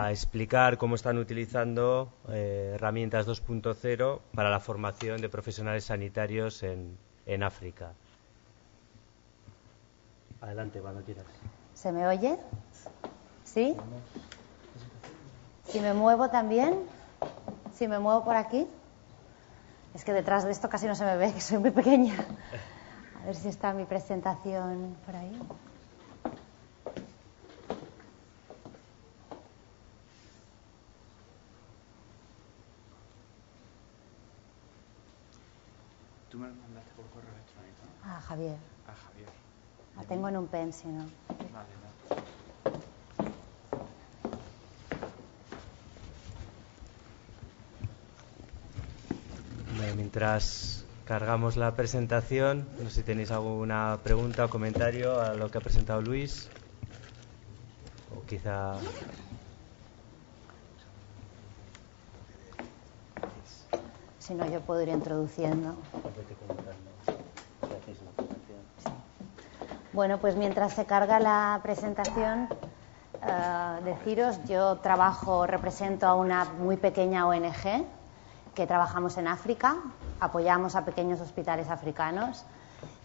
a explicar cómo están utilizando herramientas 2.0 para la formación de profesionales sanitarios en África. Adelante, cuando quieras. ¿Se me oye? ¿Sí? ¿Si me muevo también? ¿Si me muevo por aquí? Es que detrás de esto casi no se me ve, que soy muy pequeña. A ver si está mi presentación por ahí. Tú me lo mandaste por correo electrónico, ¿no? Ah, Javier. Ah, Javier. La tengo en un pen, si no. Vale, no. Mientras cargamos la presentación, no sé si tenéis alguna pregunta o comentario a lo que ha presentado Luis. O quizá... Si no, yo puedo ir introduciendo. Bueno, pues mientras se carga la presentación, deciros, yo represento a una muy pequeña ONG que trabajamos en África, apoyamos a pequeños hospitales africanos,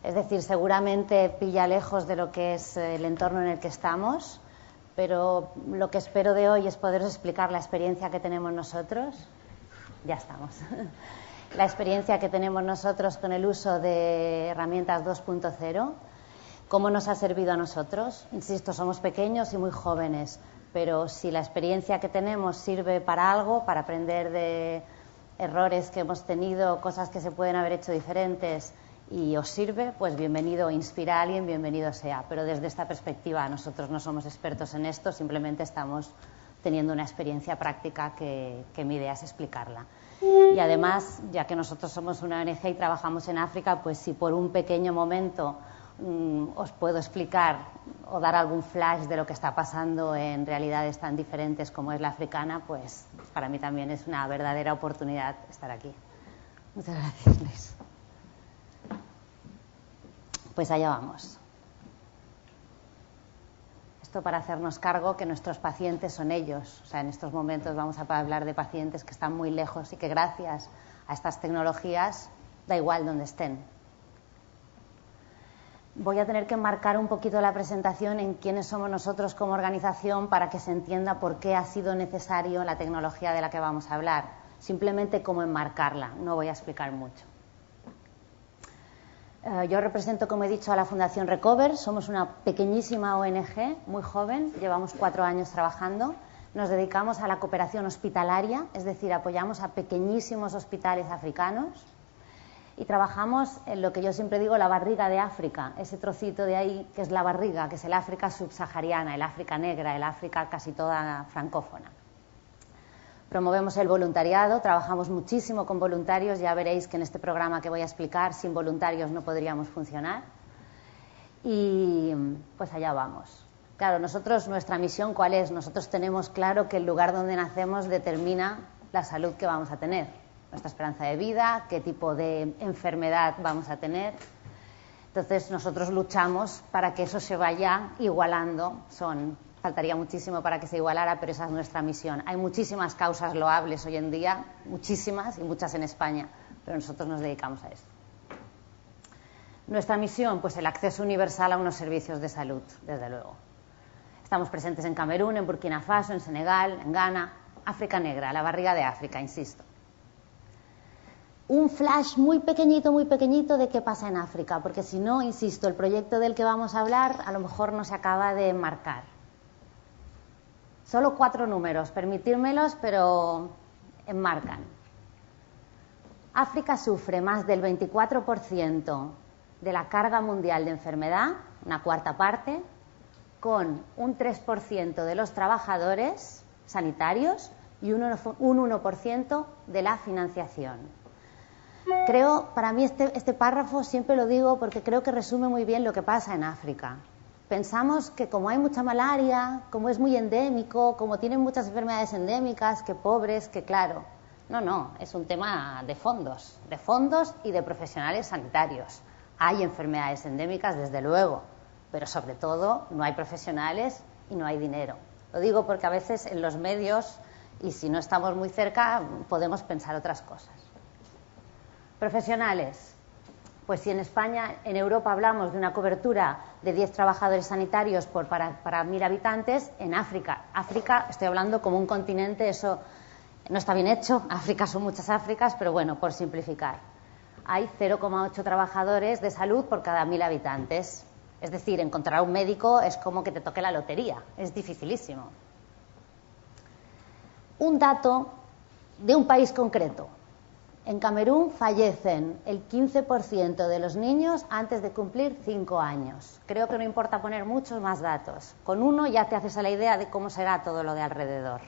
es decir, seguramente pilla lejos de lo que es el entorno en el que estamos, pero lo que espero de hoy es poderos explicar la experiencia que tenemos nosotros. Ya estamos. La experiencia que tenemos nosotros con el uso de herramientas 2.0, cómo nos ha servido a nosotros. Insisto, somos pequeños y muy jóvenes, pero si la experiencia que tenemos sirve para algo, para aprender de errores que hemos tenido, cosas que se pueden haber hecho diferentes, y os sirve, pues bienvenido, inspira a alguien, bienvenido sea. Pero desde esta perspectiva, nosotros no somos expertos en esto, simplemente estamos teniendo una experiencia práctica que mi idea es explicarla. Y además, ya que nosotros somos una ONG y trabajamos en África, pues si por un pequeño momento os puedo explicar o dar algún flash de lo que está pasando en realidades tan diferentes como es la africana, pues para mí también es una verdadera oportunidad estar aquí. Muchas gracias, Luis. Pues allá vamos. Esto para hacernos cargo que nuestros pacientes son ellos. O sea, en estos momentos vamos a hablar de pacientes que están muy lejos y que gracias a estas tecnologías da igual donde estén. Voy a tener que enmarcar un poquito la presentación en quiénes somos nosotros como organización para que se entienda por qué ha sido necesario la tecnología de la que vamos a hablar. Simplemente cómo enmarcarla, no voy a explicar mucho. Yo represento, como he dicho, a la Fundación Recover. Somos una pequeñísima ONG, muy joven, llevamos 4 años trabajando. Nos dedicamos a la cooperación hospitalaria, es decir, apoyamos a pequeñísimos hospitales africanos. Y trabajamos en lo que yo siempre digo, la barriga de África, ese trocito de ahí que es la barriga, que es el África subsahariana, el África negra, el África casi toda francófona. Promovemos el voluntariado, trabajamos muchísimo con voluntarios, ya veréis que en este programa que voy a explicar, sin voluntarios no podríamos funcionar. Y pues allá vamos. Claro, nuestra misión, ¿cuál es? Nosotros tenemos claro que el lugar donde nacemos determina la salud que vamos a tener, nuestra esperanza de vida, qué tipo de enfermedad vamos a tener. Entonces nosotros luchamos para que eso se vaya igualando. Faltaría muchísimo para que se igualara, pero esa es nuestra misión. Hay muchísimas causas loables hoy en día, muchísimas, y muchas en España, pero nosotros nos dedicamos a esto. Nuestra misión, pues el acceso universal a unos servicios de salud, desde luego. Estamos presentes en Camerún, en Burkina Faso, en Senegal, en Ghana, África negra, la barriga de África, insisto. Un flash muy pequeñito de qué pasa en África, porque si no, insisto, el proyecto del que vamos a hablar a lo mejor no se acaba de enmarcar. Solo 4 números, permitírmelos, pero enmarcan. África sufre más del 24% de la carga mundial de enfermedad, una cuarta parte, con un 3% de los trabajadores sanitarios y un 1% de la financiación. Para mí este párrafo siempre lo digo porque creo que resume muy bien lo que pasa en África. Pensamos que como hay mucha malaria, como es muy endémico, como tienen muchas enfermedades endémicas, que pobres, que claro. No, es un tema de fondos y de profesionales sanitarios. Hay enfermedades endémicas, desde luego, pero sobre todo no hay profesionales y no hay dinero. Lo digo porque a veces en los medios, y si no estamos muy cerca, podemos pensar otras cosas. Profesionales. Pues si en España, en Europa hablamos de una cobertura de 10 trabajadores sanitarios para 1000 habitantes, en África, estoy hablando como un continente, eso no está bien hecho, África son muchas Áfricas, pero bueno, por simplificar. Hay 0,8 trabajadores de salud por cada 1000 habitantes. Es decir, encontrar un médico es como que te toque la lotería, es dificilísimo. Un dato de un país concreto. En Camerún fallecen el 15% de los niños antes de cumplir 5 años. Creo que no importa poner muchos más datos. Con uno ya te haces a la idea de cómo será todo lo de alrededor.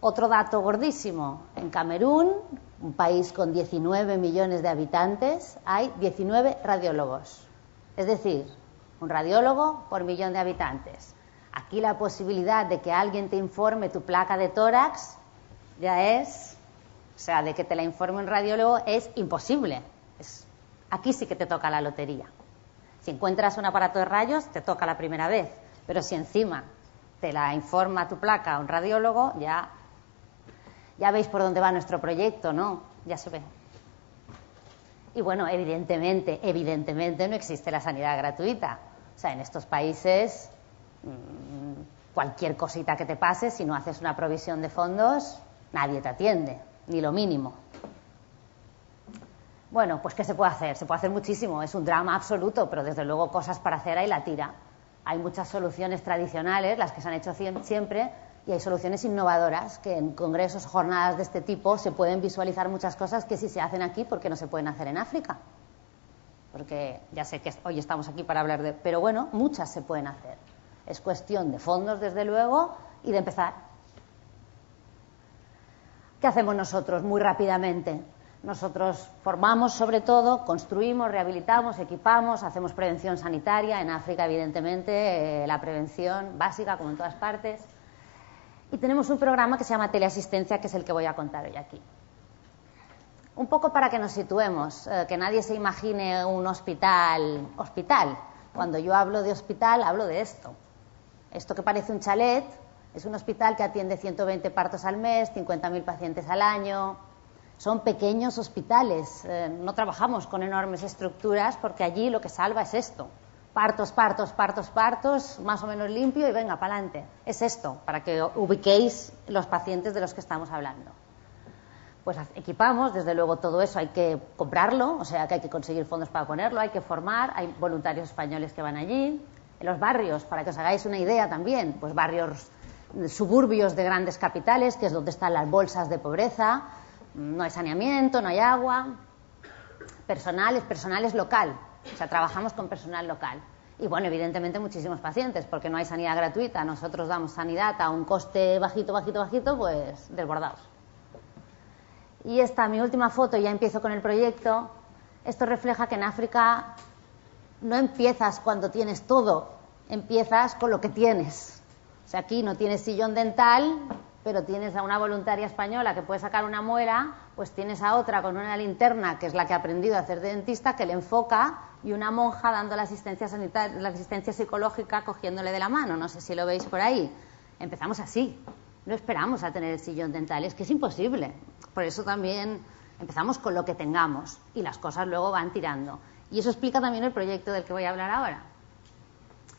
Otro dato gordísimo. En Camerún, un país con 19 millones de habitantes, hay 19 radiólogos. Es decir, un radiólogo por millón de habitantes. Aquí la posibilidad de que alguien te informe tu placa de tórax ya es, o sea, de que te la informe un radiólogo es imposible. Aquí sí que te toca la lotería. Si encuentras un aparato de rayos, te toca la primera vez. Pero si encima te la informa tu placa un radiólogo, ya veis por dónde va nuestro proyecto, ¿no? Ya se ve. Y bueno, evidentemente no existe la sanidad gratuita. O sea, en estos países, cualquier cosita que te pase, si no haces una provisión de fondos, nadie te atiende, ni lo mínimo. Bueno, pues ¿qué se puede hacer? Se puede hacer muchísimo, es un drama absoluto, pero desde luego cosas para hacer hay la tira. Hay muchas soluciones tradicionales, las que se han hecho siempre, y hay soluciones innovadoras, que en congresos o jornadas de este tipo se pueden visualizar muchas cosas que si se hacen aquí, ¿por qué no se pueden hacer en África? Porque ya sé que hoy estamos aquí para hablar de... Pero bueno, muchas se pueden hacer. Es cuestión de fondos, desde luego, y de empezar. ¿Qué hacemos nosotros muy rápidamente? Nosotros formamos sobre todo, construimos, rehabilitamos, equipamos, hacemos prevención sanitaria. En África, evidentemente, la prevención básica, como en todas partes. Y tenemos un programa que se llama Teleasistencia, que es el que voy a contar hoy aquí. Un poco para que nos situemos, que nadie se imagine un hospital. Cuando yo hablo de hospital, hablo de esto. Esto que parece un chalet es un hospital que atiende 120 partos al mes, 50.000 pacientes al año. Son pequeños hospitales, no trabajamos con enormes estructuras porque allí lo que salva es esto. Partos, más o menos limpio y venga, para adelante. Es esto, para que ubiquéis los pacientes de los que estamos hablando. Pues equipamos, desde luego todo eso hay que comprarlo, o sea que hay que conseguir fondos para ponerlo, hay que formar, hay voluntarios españoles que van allí. En los barrios, para que os hagáis una idea también, pues barrios suburbios de grandes capitales, que es donde están las bolsas de pobreza, no hay saneamiento, no hay agua. Personal es local, o sea, trabajamos con personal local. Y bueno, evidentemente muchísimos pacientes, porque no hay sanidad gratuita. Nosotros damos sanidad a un coste bajito, pues desbordados. Y esta, mi última foto, ya empiezo con el proyecto. Esto refleja que en África no empiezas cuando tienes todo, empiezas con lo que tienes. O sea, aquí no tienes sillón dental, pero tienes a una voluntaria española que puede sacar una muela, pues tienes a otra con una linterna, que es la que ha aprendido a hacer de dentista, que le enfoca, y una monja dando la asistencia sanitaria, la asistencia psicológica, cogiéndole de la mano. No sé si lo veis por ahí. Empezamos así. No esperamos a tener el sillón dental, es que es imposible. Por eso también empezamos con lo que tengamos y las cosas luego van tirando. Y eso explica también el proyecto del que voy a hablar ahora.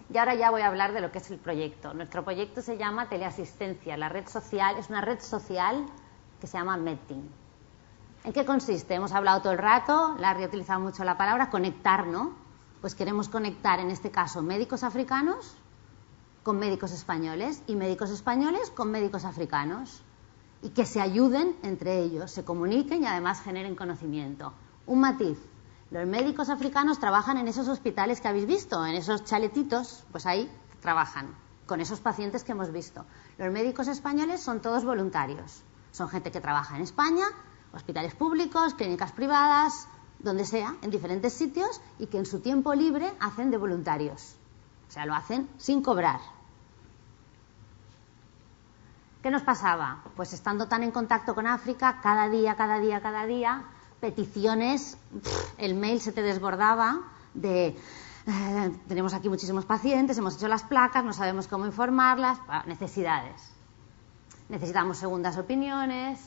Y ahora ya voy a hablar de lo que es el proyecto. Nuestro proyecto se llama Teleasistencia. La red social es una red social que se llama Medteam. ¿En qué consiste? Hemos hablado todo el rato, Larry ha utilizado mucho la palabra conectar, ¿no? Pues queremos conectar, en este caso, médicos africanos con médicos españoles y médicos españoles con médicos africanos, y que se ayuden entre ellos, se comuniquen y además generen conocimiento. Un matiz: los médicos africanos trabajan en esos hospitales que habéis visto, en esos chaletitos, pues ahí trabajan, con esos pacientes que hemos visto. Los médicos españoles son todos voluntarios, son gente que trabaja en España, hospitales públicos, clínicas privadas, donde sea, en diferentes sitios, y que en su tiempo libre hacen de voluntarios. O sea, lo hacen sin cobrar. ¿Qué nos pasaba? Pues estando tan en contacto con África, cada día, peticiones, el mail se te desbordaba de tenemos aquí muchísimos pacientes, hemos hecho las placas, no sabemos cómo informarlas, necesidades. Necesitamos segundas opiniones,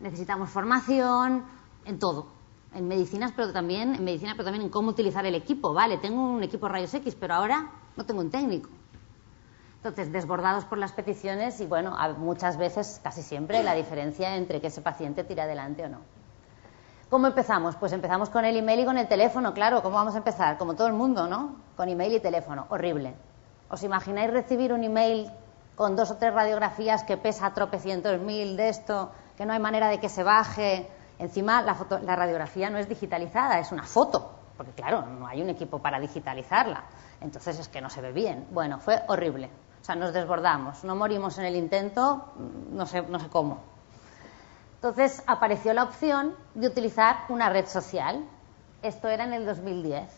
necesitamos formación, en todo. En medicina, pero también en cómo utilizar el equipo. Vale, tengo un equipo rayos X, pero ahora no tengo un técnico. Entonces, desbordados por las peticiones y, bueno, muchas veces, casi siempre, la diferencia entre que ese paciente tire adelante o no. ¿Cómo empezamos? Pues empezamos con el email y con el teléfono, claro. ¿Cómo vamos a empezar? Como todo el mundo, ¿no? Con email y teléfono. Horrible. ¿Os imagináis recibir un email con 2 o 3 radiografías que pesa tropecientos mil de esto, que no hay manera de que se baje? Encima, la radiografía no es digitalizada, es una foto, porque claro, no hay un equipo para digitalizarla. Entonces es que no se ve bien. Bueno, fue horrible. O sea, nos desbordamos, no morimos en el intento, no sé cómo. Entonces apareció la opción de utilizar una red social. Esto era en el 2010.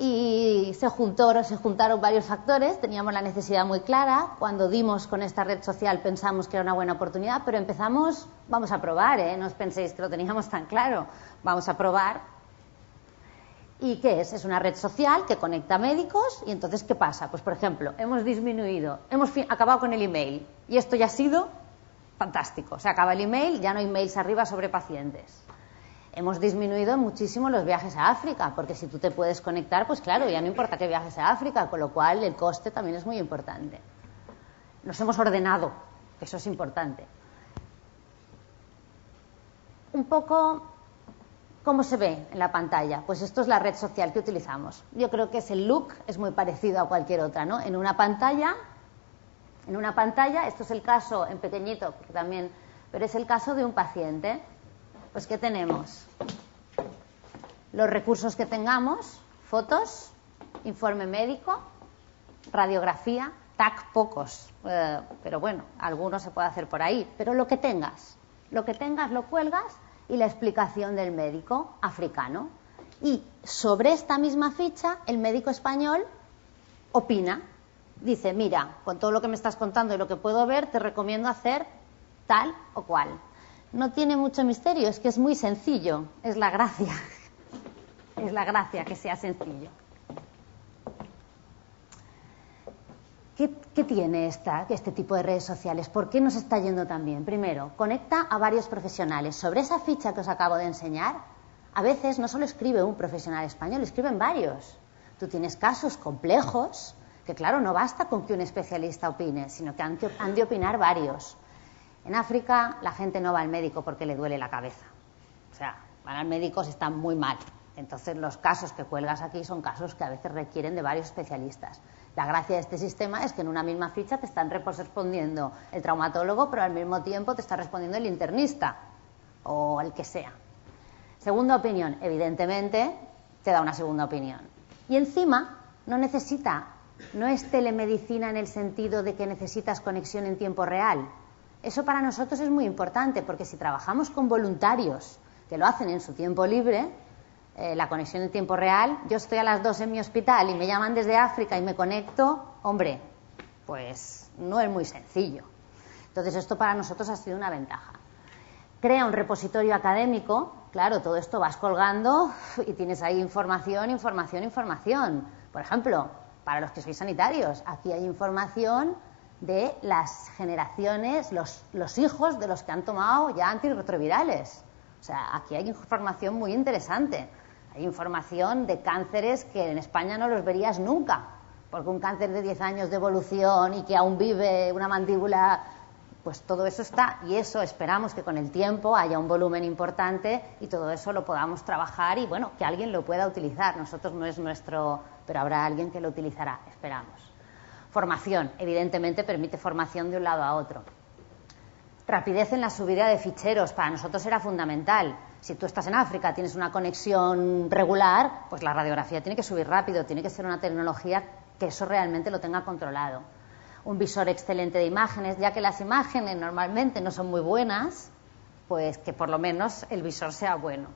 Y se juntaron varios factores, teníamos la necesidad muy clara. Cuando dimos con esta red social pensamos que era una buena oportunidad, pero empezamos, vamos a probar, no os penséis que lo teníamos tan claro, vamos a probar. ¿Y qué es? Es una red social que conecta médicos y entonces, ¿qué pasa? Pues, por ejemplo, hemos acabado con el email y esto ya ha sido fantástico. Se acaba el email, ya no hay mails arriba sobre pacientes. Hemos disminuido muchísimo los viajes a África, porque si tú te puedes conectar, pues claro, ya no importa que viajes a África, con lo cual el coste también es muy importante. Nos hemos ordenado, que eso es importante. Un poco, ¿cómo se ve en la pantalla? Pues esto es la red social que utilizamos. Yo creo que el look es muy parecido a cualquier otra, ¿no? En una pantalla, esto es el caso en pequeñito, porque también, pero es el caso de un paciente. Pues, ¿qué tenemos? Los recursos que tengamos, fotos, informe médico, radiografía, pocos, pero bueno, algunos se puede hacer por ahí, pero lo que tengas lo cuelgas y la explicación del médico africano. Y sobre esta misma ficha, el médico español opina, dice, mira, con todo lo que me estás contando y lo que puedo ver, te recomiendo hacer tal o cual. No tiene mucho misterio, es que es muy sencillo, es la gracia. Es la gracia que sea sencillo. ¿Qué tiene este tipo de redes sociales? ¿Por qué nos está yendo tan bien? Primero, conecta a varios profesionales. Sobre esa ficha que os acabo de enseñar, a veces no solo escribe un profesional español, escriben varios. Tú tienes casos complejos que, claro, no basta con que un especialista opine, sino que han de opinar varios. En África la gente no va al médico porque le duele la cabeza. O sea, van al médico si están muy mal. Entonces los casos que cuelgas aquí son casos que a veces requieren de varios especialistas. La gracia de este sistema es que en una misma ficha te están respondiendo el traumatólogo, pero al mismo tiempo te está respondiendo el internista o el que sea. Segunda opinión, evidentemente te da una segunda opinión. Y encima no es telemedicina en el sentido de que necesitas conexión en tiempo real. Eso para nosotros es muy importante, porque si trabajamos con voluntarios que lo hacen en su tiempo libre, la conexión en tiempo real, yo estoy a las 2 en mi hospital y me llaman desde África y me conecto, hombre, pues no es muy sencillo. Entonces esto para nosotros ha sido una ventaja. Crea un repositorio académico, claro, todo esto vas colgando y tienes ahí información. Por ejemplo, para los que sois sanitarios, aquí hay información de las generaciones, los hijos de los que han tomado ya antirretrovirales. O sea, aquí hay información muy interesante. Hay información de cánceres que en España no los verías nunca, porque un cáncer de 10 años de evolución y que aún vive una mandíbula, pues todo eso está. Y eso esperamos que con el tiempo haya un volumen importante y todo eso lo podamos trabajar y, bueno, que alguien lo pueda utilizar. Nosotros no es nuestro, pero habrá alguien que lo utilizará, esperamos. Formación, evidentemente permite formación de un lado a otro. Rapidez en la subida de ficheros, para nosotros era fundamental. Si tú estás en África, tienes una conexión regular, pues la radiografía tiene que subir rápido, tiene que ser una tecnología que eso realmente lo tenga controlado. Un visor excelente de imágenes, ya que las imágenes normalmente no son muy buenas, pues que por lo menos el visor sea bueno.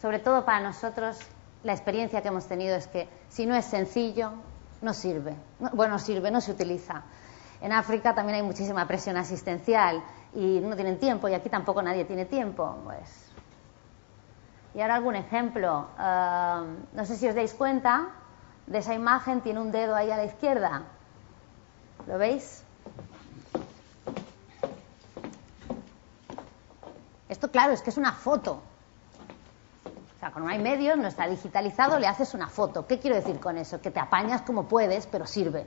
Sobre todo para nosotros, la experiencia que hemos tenido es que si no es sencillo, no sirve. No se utiliza. En África también hay muchísima presión asistencial y no tienen tiempo, y aquí tampoco nadie tiene tiempo. Pues. Y ahora algún ejemplo. No sé si os dais cuenta, de esa imagen tiene un dedo ahí a la izquierda. ¿Lo veis? Esto, claro, es que es una foto. O sea, cuando no hay medios, no está digitalizado, le haces una foto. ¿Qué quiero decir con eso? Que te apañas como puedes, pero sirve.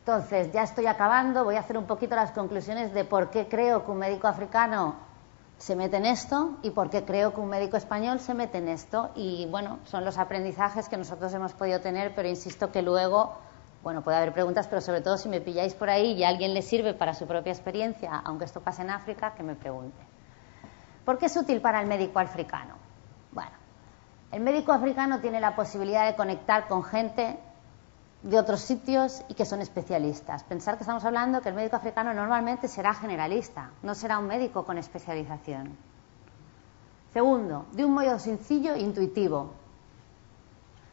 Entonces, ya estoy acabando, voy a hacer un poquito las conclusiones de por qué creo que un médico africano se mete en esto y por qué creo que un médico español se mete en esto. Y bueno, son los aprendizajes que nosotros hemos podido tener, pero insisto que luego, bueno, puede haber preguntas, pero sobre todo si me pilláis por ahí y a alguien le sirve para su propia experiencia, aunque esto pase en África, que me pregunte. ¿Por qué es útil para el médico africano? Bueno, el médico africano tiene la posibilidad de conectar con gente de otros sitios y que son especialistas. Pensar que estamos hablando que el médico africano normalmente será generalista, no será un médico con especialización. Segundo, de un modo sencillo e intuitivo.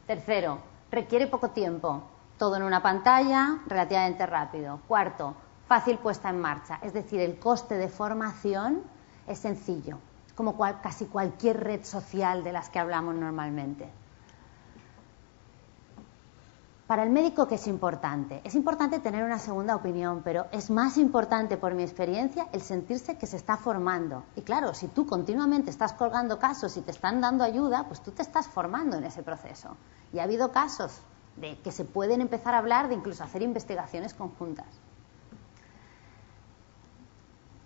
Tercero, requiere poco tiempo, todo en una pantalla, relativamente rápido. Cuarto, fácil puesta en marcha, es decir, el coste de formación es sencillo, como casi cualquier red social de las que hablamos normalmente. Para el médico, ¿qué es importante? Es importante tener una segunda opinión, pero es más importante, por mi experiencia, el sentirse que se está formando. Y claro, si tú continuamente estás colgando casos y te están dando ayuda, pues tú te estás formando en ese proceso. Y ha habido casos de que se pueden empezar a hablar de incluso hacer investigaciones conjuntas.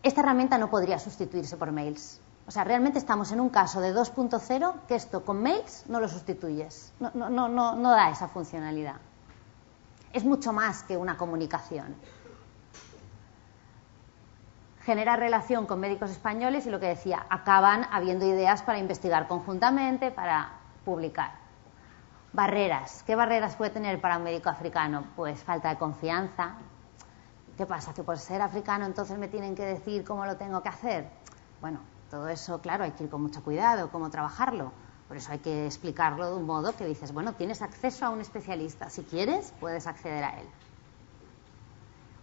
Esta herramienta no podría sustituirse por mails. O sea, realmente estamos en un caso de 2.0 que esto con mails no lo sustituyes. No da esa funcionalidad. Es mucho más que una comunicación. Genera relación con médicos españoles y lo que decía, acaban habiendo ideas para investigar conjuntamente, para publicar. Barreras. ¿Qué barreras puede tener para un médico africano? Pues falta de confianza. ¿Qué pasa? ¿Que por ser africano entonces me tienen que decir cómo lo tengo que hacer? Bueno, todo eso, claro, hay que ir con mucho cuidado, cómo trabajarlo. Por eso hay que explicarlo de un modo que dices, bueno, tienes acceso a un especialista. Si quieres, puedes acceder a él.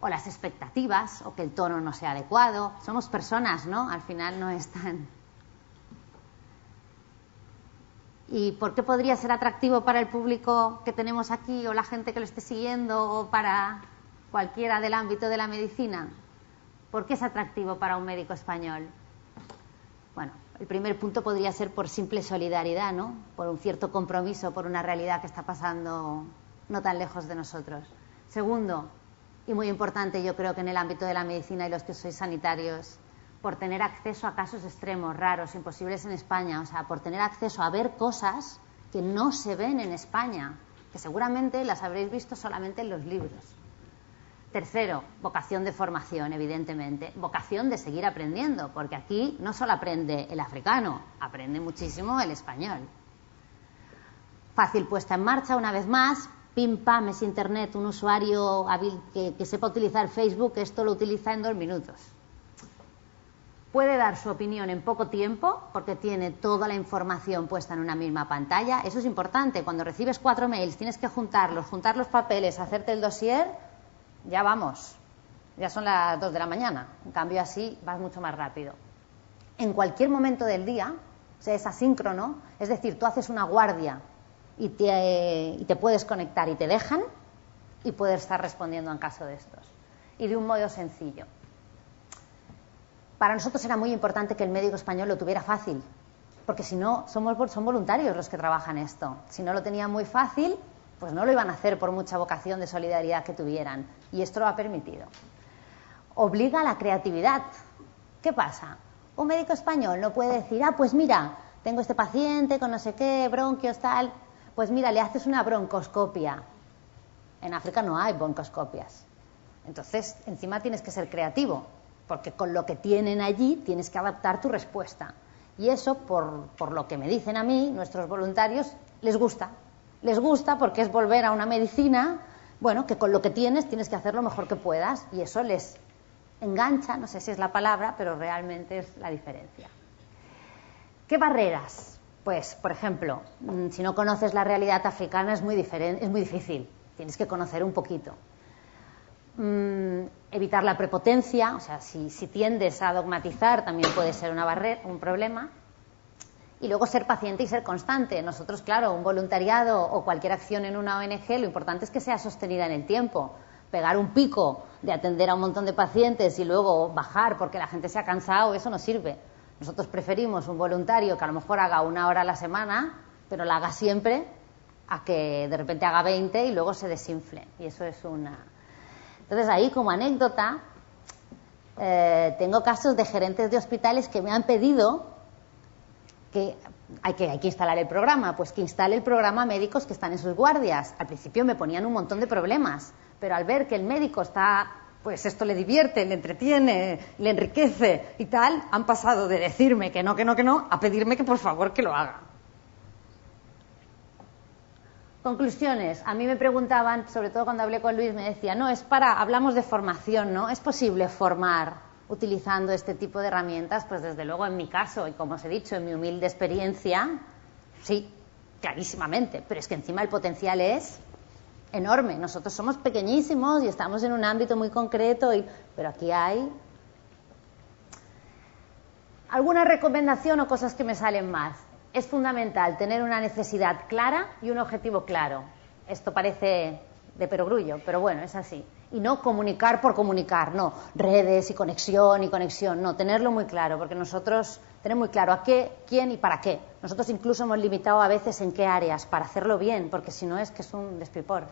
O las expectativas, o que el tono no sea adecuado. Somos personas, ¿no? Al final no es tan... ¿Y por qué podría ser atractivo para el público que tenemos aquí, o la gente que lo esté siguiendo, o para cualquiera del ámbito de la medicina? ¿Por qué es atractivo para un médico español? Bueno, el primer punto podría ser por simple solidaridad, ¿no? Por un cierto compromiso, por una realidad que está pasando no tan lejos de nosotros. Segundo, y muy importante yo creo que en el ámbito de la medicina y los que sois sanitarios, por tener acceso a casos extremos, raros, imposibles en España, o sea, por tener acceso a ver cosas que no se ven en España, que seguramente las habréis visto solamente en los libros. Tercero, vocación de formación, evidentemente. Vocación de seguir aprendiendo, porque aquí no solo aprende el africano, aprende muchísimo el español. Fácil puesta en marcha, una vez más. Pim, pam, es internet, un usuario hábil que sepa utilizar Facebook, esto lo utiliza en 2 minutos. Puede dar su opinión en poco tiempo, porque tiene toda la información puesta en una misma pantalla. Eso es importante. Cuando recibes 4 mails, tienes que juntar los papeles, hacerte el dossier. Ya vamos, ya son las 2 de la mañana. En cambio, así vas mucho más rápido. En cualquier momento del día, o sea, es asíncrono, es decir, tú haces una guardia y te puedes conectar y te dejan, y puedes estar respondiendo en caso de estos. Y de un modo sencillo. Para nosotros era muy importante que el médico español lo tuviera fácil, porque si no, son voluntarios los que trabajan esto. Si no lo tenían muy fácil, pues no lo iban a hacer por mucha vocación de solidaridad que tuvieran, y esto lo ha permitido. Obliga a la creatividad. ¿Qué pasa? Un médico español no puede decir, pues mira, tengo este paciente con no sé qué, bronquios, tal, pues mira, le haces una broncoscopia. En África no hay broncoscopias. Entonces, encima tienes que ser creativo, porque con lo que tienen allí tienes que adaptar tu respuesta. Y eso, por lo que me dicen a mí, nuestros voluntarios, les gusta. Les gusta porque es volver a una medicina, bueno, que con lo que tienes que hacer lo mejor que puedas, y eso les engancha, no sé si es la palabra, pero realmente es la diferencia. ¿Qué barreras? Pues, por ejemplo, si no conoces la realidad africana es muy difícil, tienes que conocer un poquito. Evitar la prepotencia, o sea, si tiendes a dogmatizar también puede ser un problema. Y luego ser paciente y ser constante. Nosotros, claro, un voluntariado o cualquier acción en una ONG, lo importante es que sea sostenida en el tiempo. Pegar un pico de atender a un montón de pacientes y luego bajar porque la gente se ha cansado, eso no sirve. Nosotros preferimos un voluntario que a lo mejor haga 1 hora a la semana, pero la haga siempre, a que de repente haga 20 y luego se desinfle. Y eso es una... Entonces ahí, como anécdota, tengo casos de gerentes de hospitales que me han pedido que hay que instalar el programa, pues que instale el programa a médicos que están en sus guardias. Al principio me ponían un montón de problemas, pero al ver que el médico está, pues esto le divierte, le entretiene, le enriquece y tal, han pasado de decirme que no, a pedirme que por favor que lo haga. Conclusiones. A mí me preguntaban, sobre todo cuando hablé con Luis, me decía, no, hablamos de formación, ¿no? ¿Es posible formar utilizando este tipo de herramientas? Pues desde luego en mi caso, y como os he dicho, en mi humilde experiencia, sí, clarísimamente, pero es que encima el potencial es enorme. Nosotros somos pequeñísimos y estamos en un ámbito muy concreto, pero aquí hay alguna recomendación o cosas que me salen más. Es fundamental tener una necesidad clara y un objetivo claro. Esto parece de perogrullo, pero bueno, es así. Y no comunicar por comunicar, no, redes y conexión, no, tenerlo muy claro, porque nosotros tenemos muy claro a qué, quién y para qué. Nosotros incluso hemos limitado a veces en qué áreas, para hacerlo bien, porque si no es que es un despilpor.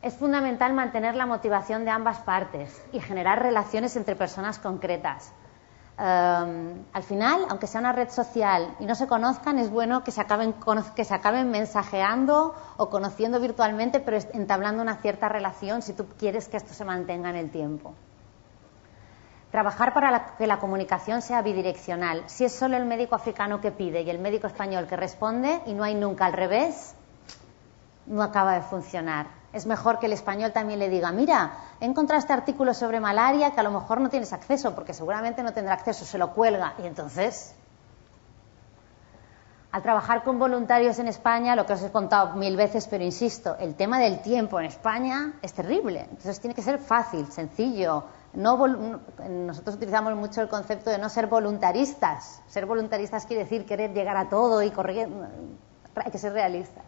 Es fundamental mantener la motivación de ambas partes y generar relaciones entre personas concretas. Al final, aunque sea una red social y no se conozcan, es bueno que se acaben mensajeando o conociendo virtualmente, pero entablando una cierta relación si tú quieres que esto se mantenga en el tiempo. Trabajar para que la comunicación sea bidireccional. Si es solo el médico africano que pide y el médico español que responde y no hay nunca al revés, no acaba de funcionar. Es mejor que el español también le diga, mira, he encontrado este artículo sobre malaria que a lo mejor no tienes acceso, porque seguramente no tendrá acceso, se lo cuelga. Y entonces, al trabajar con voluntarios en España, lo que os he contado 1000 veces, pero insisto, el tema del tiempo en España es terrible. Entonces tiene que ser fácil, sencillo. Nosotros utilizamos mucho el concepto de no ser voluntaristas. Ser voluntaristas quiere decir querer llegar a todo y correr. Hay que ser realistas.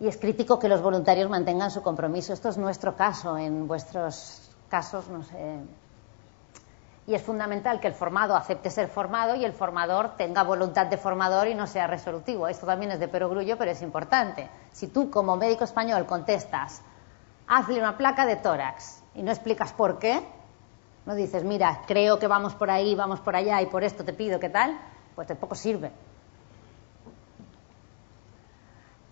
Y es crítico que los voluntarios mantengan su compromiso. Esto es nuestro caso, en vuestros casos, no sé. Y es fundamental que el formado acepte ser formado y el formador tenga voluntad de formador y no sea resolutivo. Esto también es de perogrullo, pero es importante. Si tú, como médico español, contestas, hazle una placa de tórax y no explicas por qué, no dices, mira, creo que vamos por ahí, vamos por allá y por esto te pido, ¿qué tal? Pues tampoco sirve.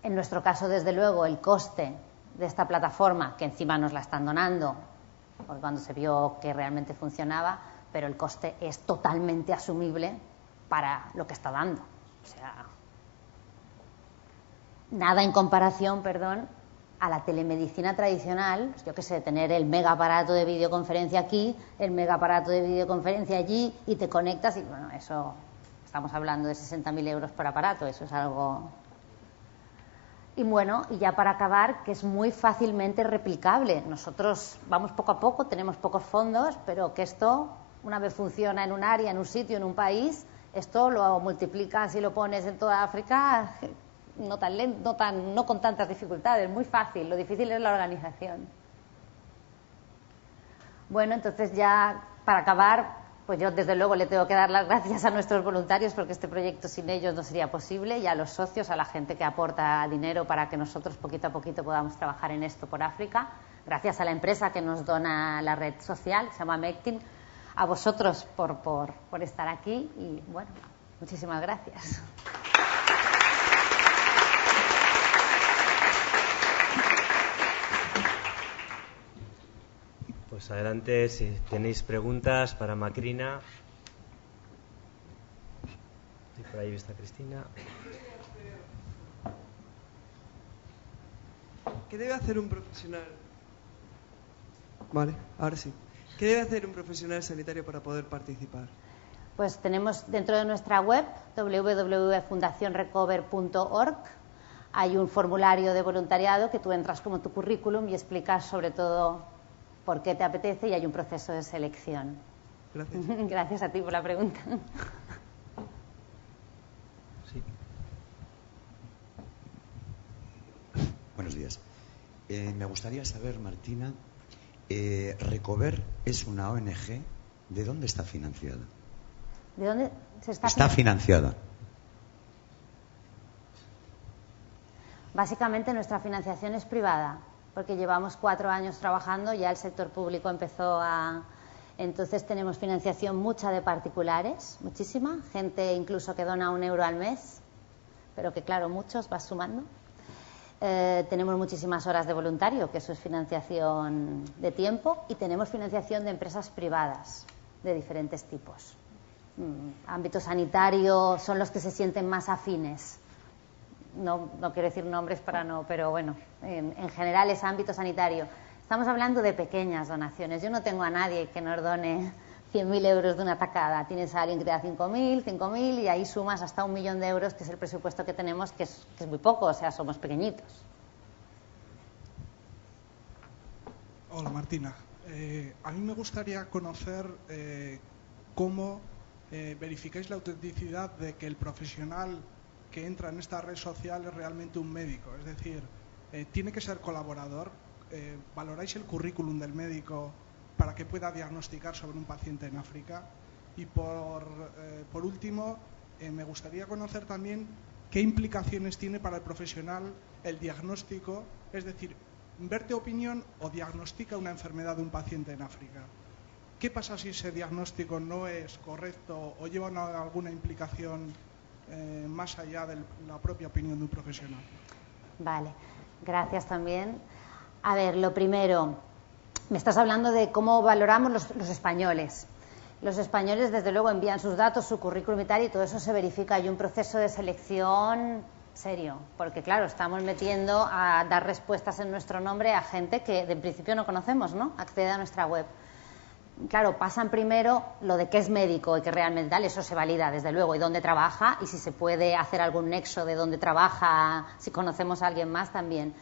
En nuestro caso, desde luego, el coste de esta plataforma, que encima nos la están donando, porque cuando se vio que realmente funcionaba, pero el coste es totalmente asumible para lo que está dando. O sea, nada en comparación, a la telemedicina tradicional, yo qué sé, tener el mega aparato de videoconferencia aquí, el mega aparato de videoconferencia allí, y te conectas y, bueno, eso, estamos hablando de 60.000 euros por aparato, eso es algo... Y bueno, y ya para acabar, que es muy fácilmente replicable. Nosotros vamos poco a poco, tenemos pocos fondos, pero que esto, una vez funciona en un área, en un sitio, en un país, esto lo multiplicas y lo pones en toda África, no con tantas dificultades, muy fácil. Lo difícil es la organización. Bueno, entonces ya para acabar, pues yo desde luego le tengo que dar las gracias a nuestros voluntarios, porque este proyecto sin ellos no sería posible, y a los socios, a la gente que aporta dinero para que nosotros poquito a poquito podamos trabajar en esto por África. Gracias a la empresa que nos dona la red social, se llama Mectin. A vosotros por estar aquí y bueno, muchísimas gracias. Pues adelante, si tenéis preguntas para Macrina. Y por ahí está Cristina. ¿Qué debe hacer un profesional? Vale, ahora sí. ¿Qué debe hacer un profesional sanitario para poder participar? Pues tenemos dentro de nuestra web, www.fundacionrecover.org, hay un formulario de voluntariado que tú entras como tu currículum y explicas sobre todo por qué te apetece, y hay un proceso de selección. Gracias. Gracias a ti por la pregunta. Me gustaría saber, Martina, Recover es una ONG. ¿De dónde está financiada? ¿De dónde se está financiada? Básicamente nuestra financiación es privada, porque llevamos 4 años trabajando, ya el sector público empezó a... Entonces tenemos financiación mucha de particulares, muchísima, gente incluso que dona 1 euro al mes, pero que claro, muchos vas sumando. Tenemos muchísimas horas de voluntario, que eso es financiación de tiempo, y tenemos financiación de empresas privadas de diferentes tipos. Ámbito sanitario son los que se sienten más afines. No quiero decir nombres para no, pero bueno, en general es ámbito sanitario. Estamos hablando de pequeñas donaciones. Yo no tengo a nadie que nos done 100.000 euros de una tacada. Tienes a alguien que te da 5.000 y ahí sumas hasta 1 millón de euros, que es el presupuesto que tenemos, que es muy poco, o sea, somos pequeñitos. Hola, Martina. A mí me gustaría conocer cómo verificáis la autenticidad de que el profesional que entra en esta red social es realmente un médico. Es decir, tiene que ser colaborador. ¿Valoráis el currículum del médico para que pueda diagnosticar sobre un paciente en África? Y por último, me gustaría conocer también qué implicaciones tiene para el profesional el diagnóstico, es decir, verte opinión o diagnostica una enfermedad de un paciente en África. ¿Qué pasa si ese diagnóstico no es correcto o lleva alguna implicación más allá de la propia opinión de un profesional? Vale, gracias también. A ver, lo primero, me estás hablando de cómo valoramos los españoles. Los españoles, desde luego, envían sus datos, su currículum y tal, y todo eso se verifica. Hay un proceso de selección serio, porque claro, estamos metiendo a dar respuestas en nuestro nombre a gente que de principio no conocemos, ¿no? Accede a nuestra web. Claro, pasan primero lo de qué es médico y que realmente tal, eso se valida desde luego, y dónde trabaja, y si se puede hacer algún nexo de dónde trabaja, si conocemos a alguien más también.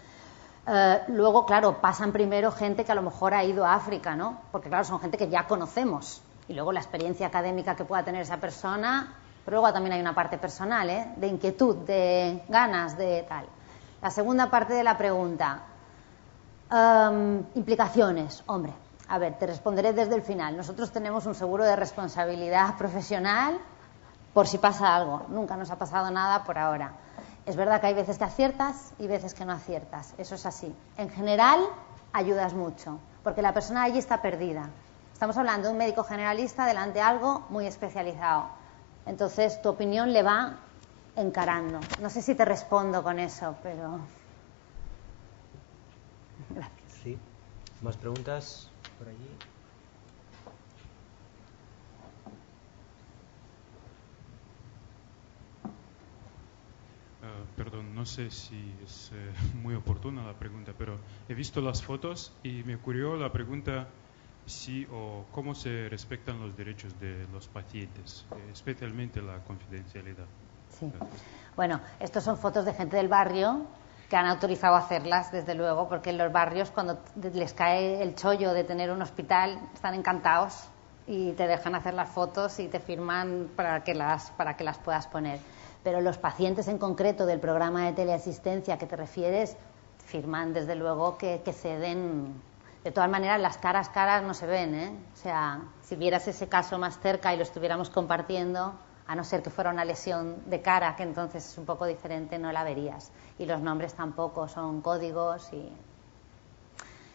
Luego, claro, pasan primero gente que a lo mejor ha ido a África, ¿no? Porque claro, son gente que ya conocemos, y luego la experiencia académica que pueda tener esa persona, pero luego también hay una parte personal, de inquietud, de ganas, de tal. La segunda parte de la pregunta, implicaciones, hombre. A ver, te responderé desde el final. Nosotros tenemos un seguro de responsabilidad profesional por si pasa algo. Nunca nos ha pasado nada por ahora. Es verdad que hay veces que aciertas y veces que no aciertas. Eso es así. En general, ayudas mucho, porque la persona allí está perdida. Estamos hablando de un médico generalista delante de algo muy especializado. Entonces, tu opinión le va encarando. No sé si te respondo con eso, pero... Gracias. Sí. ¿Más preguntas? Por allí. Perdón, no sé si es muy oportuna la pregunta, pero he visto las fotos y me ocurrió la pregunta si o cómo se respetan los derechos de los pacientes, especialmente la confidencialidad. Sí. Bueno, estos son fotos de gente del barrio que han autorizado hacerlas, desde luego, porque en los barrios cuando les cae el chollo de tener un hospital están encantados y te dejan hacer las fotos y te firman para que las puedas poner. Pero los pacientes en concreto del programa de teleasistencia que te refieres firman desde luego que ceden. De todas maneras, las caras no se ven, ¿eh? O sea, si vieras ese caso más cerca y lo estuviéramos compartiendo, a no ser que fuera una lesión de cara, que entonces es un poco diferente, no la verías. Y los nombres tampoco, son códigos. Y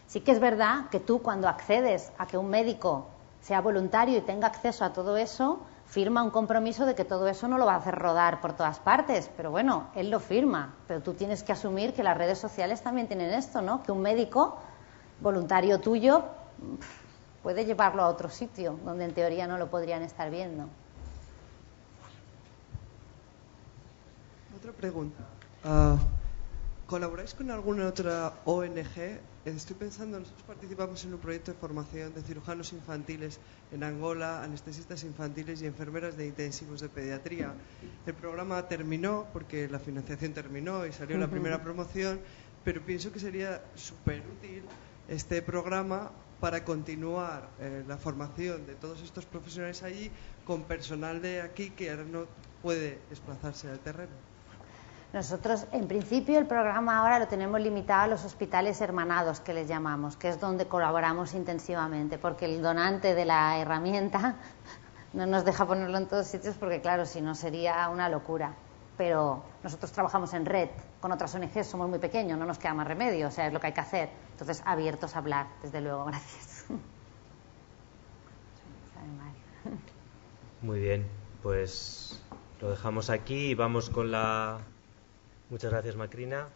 sí que es verdad que tú, cuando accedes a que un médico sea voluntario y tenga acceso a todo eso, firma un compromiso de que todo eso no lo va a hacer rodar por todas partes. Pero bueno, él lo firma, pero tú tienes que asumir que las redes sociales también tienen esto, ¿no? Que un médico voluntario tuyo puede llevarlo a otro sitio donde en teoría no lo podrían estar viendo. Otra pregunta. ¿Colaboráis con alguna otra ONG? Estoy pensando, nosotros participamos en un proyecto de formación de cirujanos infantiles en Angola, anestesistas infantiles y enfermeras de intensivos de pediatría. El programa terminó porque la financiación terminó y salió la primera promoción, pero pienso que sería súper útil este programa para continuar la formación de todos estos profesionales allí con personal de aquí que ahora no puede desplazarse al terreno. Nosotros, en principio, el programa ahora lo tenemos limitado a los hospitales hermanados, que les llamamos, que es donde colaboramos intensivamente, porque el donante de la herramienta no nos deja ponerlo en todos sitios, porque claro, si no sería una locura. Pero nosotros trabajamos en red con otras ONGs, somos muy pequeños, no nos queda más remedio, o sea, es lo que hay que hacer. Entonces, abiertos a hablar, desde luego, gracias. Muy bien, pues lo dejamos aquí y vamos con la... Muchas gracias, Macrina.